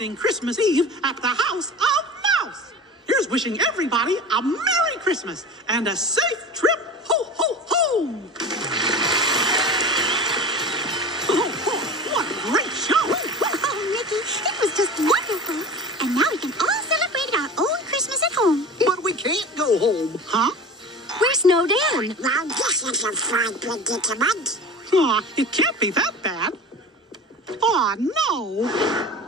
spending Christmas Eve at the House of Mouse. Here's wishing everybody a Merry Christmas and a safe trip home. What a great show. Oh, Mickey, it was just wonderful. And now we can all celebrate our own Christmas at home. But we can't go home. Huh? Where's Snow Dan? Well, this is a fine predicament. Aw, it can't be that bad. Aw, no.